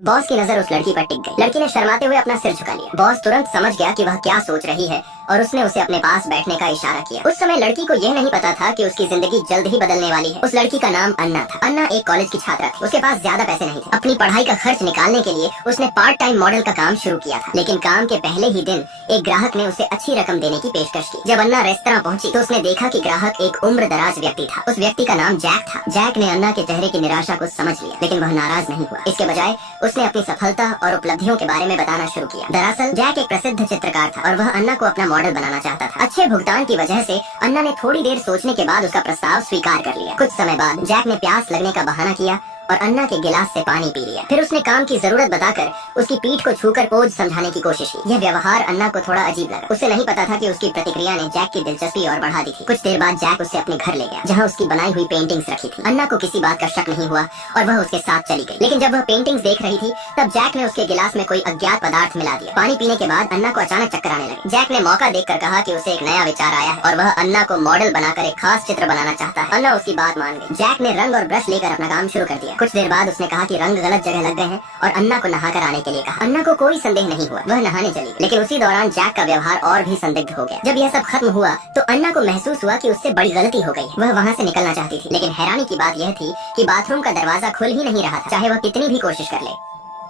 Boss की नजर उस लड़की पर टिक गई। लड़की ने शर्माते हुए अपना सिर झुका लिया। बॉस तुरंत समझ गया कि वह क्या सोच रही है और उसने उसे अपने पास बैठने का इशारा किया। उस समय लड़की को यह नहीं पता था कि उसकी जिंदगी जल्द ही बदलने वाली है। उस लड़की का नाम अन्ना था। अन्ना एक कॉलेज की छात्रा थी। उसके पास ज्यादा पैसे नहीं थे। अपनी पढ़ाई का खर्च निकालने के लिए उसने पार्ट टाइम मॉडल का काम शुरू किया था, लेकिन काम के पहले ही दिन एक ग्राहक ने उसे अच्छी रकम देने की पेशकश की। जब अन्ना रेस्तरां पहुंची तो उसने देखा कि ग्राहक एक उम्र दराज व्यक्ति था। उस व्यक्ति का नाम जैक था। जैक ने अन्ना के चेहरे की निराशा को समझ लिया, लेकिन वह नाराज नहीं हुआ। इसके बजाय उसने अपनी सफलता और उपलब्धियों के बारे में बताना शुरू किया। दरअसल जैक एक प्रसिद्ध चित्रकार था और वह अन्ना को अपना मॉडल बनाना चाहता था। अच्छे भुगतान की वजह से अन्ना ने थोड़ी देर सोचने के बाद उसका प्रस्ताव स्वीकार कर लिया। कुछ समय बाद जैक ने प्यास लगने का बहाना किया और अन्ना के गिलास से पानी पी लिया। फिर उसने काम की जरूरत बताकर उसकी पीठ को छूकर पोज समझाने की कोशिश की। यह व्यवहार अन्ना को थोड़ा अजीब लगा। उसे नहीं पता था कि उसकी प्रतिक्रिया ने जैक की दिलचस्पी और बढ़ा दी थी। कुछ देर बाद जैक उसे अपने घर ले गया, जहाँ उसकी बनाई हुई पेंटिंग्स रखी थी। अन्ना को किसी बात का शक नहीं हुआ और वह उसके साथ चली गई। लेकिन जब वह पेंटिंग्स देख रही थी तब जैक ने उसके गिलास में कोई अज्ञात पदार्थ मिला दिया। पानी पीने के बाद अन्ना को अचानक चक्कर आने लगे। जैक ने मौका देखकर कहा कि उसे एक नया विचार आया है और वह अन्ना को मॉडल बनाकर एक खास चित्र बनाना चाहता है। अन्ना उसकी बात मान गई। जैक ने रंग और ब्रश लेकर अपना काम शुरू कर दिया। कुछ देर बाद उसने कहा कि रंग गलत जगह लग गए हैं और अन्ना को नहाकर आने के लिए कहा। अन्ना को कोई संदेह नहीं हुआ, वह नहाने चली। लेकिन उसी दौरान जैक का व्यवहार और भी संदिग्ध हो गया। जब यह सब खत्म हुआ तो अन्ना को महसूस हुआ कि उससे बड़ी गलती हो गई। वह वहाँ से निकलना चाहती थी, लेकिन हैरानी की बात यह थी कि बाथरूम का दरवाजा खुल ही नहीं रहा था, चाहे वह कितनी भी कोशिश कर ले।